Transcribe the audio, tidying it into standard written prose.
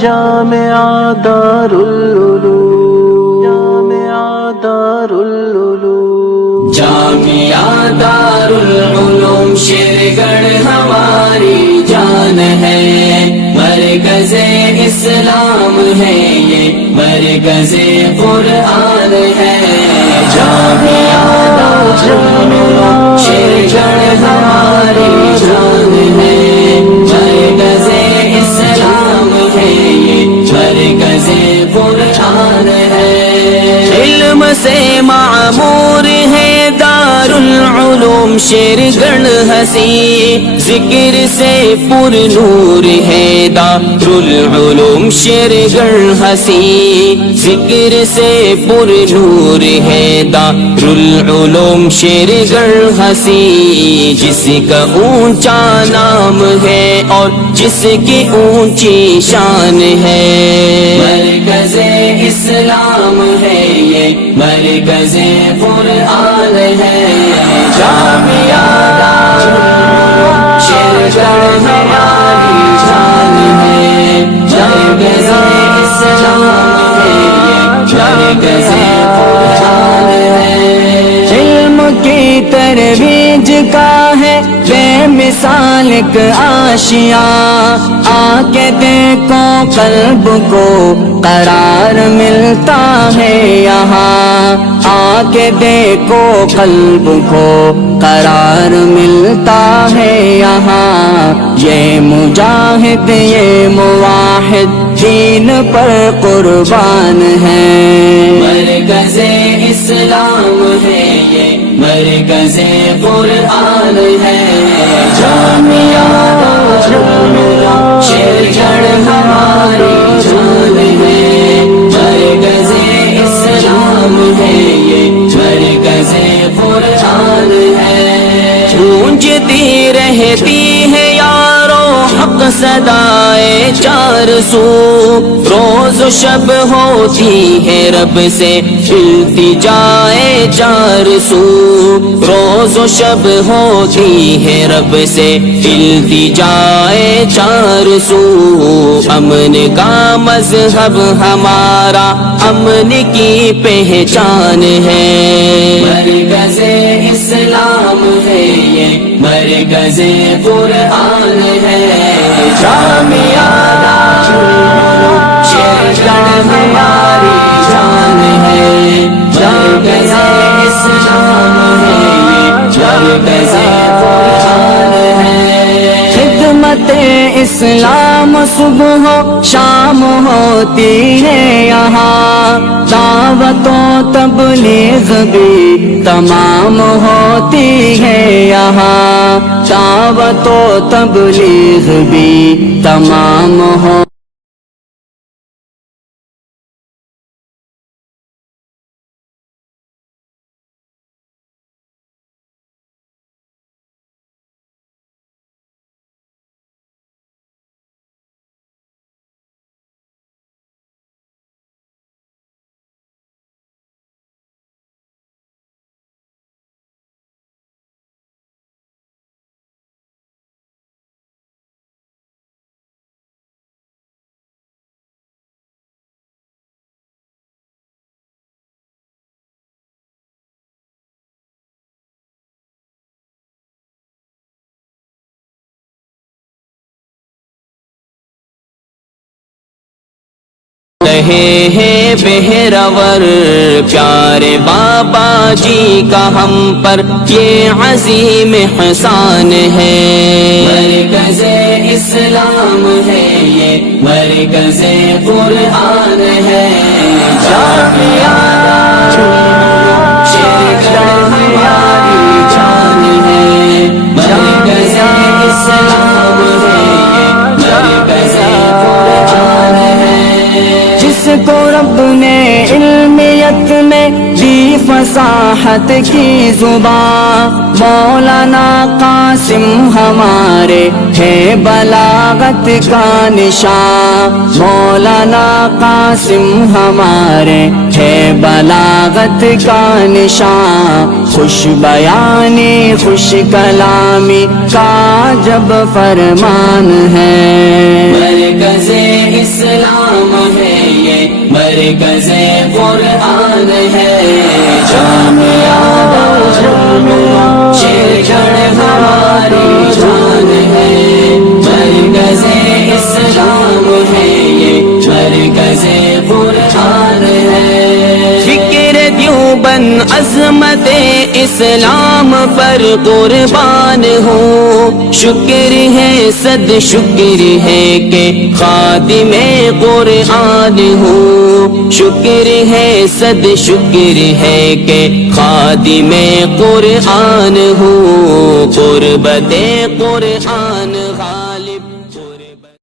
جامعہ دارالعلوم، جامعہ دارالعلوم شیرگڑھ ہماری جان ہے، مرکز اسلام ہے یہ، مرکز قرآن ہے۔ جامعہ دارالعلوم شیرگڑھ ہماری جان ہے، مرکز اسلام ہے یہ، مرکز قرآن ہے۔ علم سے معمور ہے دارالعلوم شیرگڑھ ہنسی، ذکر سے پر نور ہے دارالعلوم شیرگڑھ ہنسی، ذکر سے پر نور ہے دارالعلوم شیرگڑھ ہنسی۔ جس کا اونچا نام ہے اور جس کی اونچی شان ہے، مرکز اسلام ہے یہ، مرکز قرآن ہے۔ جامعہ دارالعلوم شیرگڑھ ہماری جان ہے، مرکز اسلام ہے یہ، مرکز قرآن ہے۔ علم کی ترویج کا ہے بے مثال ایک آشیاں، آ کے دیکھو قلب کو قرار ملتا ہے یہاں، آ کے دیکھو قلب کو قرار ملتا ہے یہاں۔ یہ مجاہد یہ مواحد دین پر قربان ہے، مرکز اسلام ہے یہ، مرکز قرآن ہے۔ جامعہ دارالعلوم شیرگڑھ ہماری جان ہے، مرکز اسلام ہے یہ، مرکز قرآن ہے۔ گونجتی رہتی ہے یارو حق صدائے چار سو، روز و شب ہوتی ہے رب سے التجائے چار سو، روز و شب ہوتی ہے رب سے التجائے چار سو۔ امن کا مذہب ہمارا امن کی پہچان ہے، مرکز اسلام ہے یہ، مرکز قرآن ہے۔ جامعہ دارالعلوم شیرگڑھ ہماری جان ہے، مرکز اسلام ہے یہ، مرکز قرآن ہے۔ خدمت اسلام صبح و شام ہوتی ہے یہاں، دعوت و تبلیغ بھی تمام ہوتی ہے یہاں، دعوت و تبلیغ بھی تمام ہو۔ رہے ہیں بہرور پیارے بابا جی کا ہم پر یہ عظیم احسان ہے، مرکز اسلام ہے یہ، مرکز قرآن ہے۔ جامعہ دارالعلوم شیرگڑھ ہماری جان ہے، مرکز اسلام ہے یہ، مرکز قرآن ہے۔ جس کو رب نے علمیت میں دی فصاحت کی زبان مولانا قاسم ہمارے ہے بلاغت کا نشان مولانا قاسم ہمارے ہے بلاغت کا نشان خوش بیانی خوش کلامی کا جب فرمان ہے مرکز اسلام ہے یہ مرکز قرآن ہے جامعہ شیرگڑھ ہماری جان ہے مرکز اسلام ہے یہ مرکز قرآن ہے فکر دیوبند عظمت اسلام پر قربان ہو شکر ہے صد شکر ہے کہ خادم قرآن ہو شکر ہے صد شکر ہے کہ خادم قرآن ہو قربت قرآن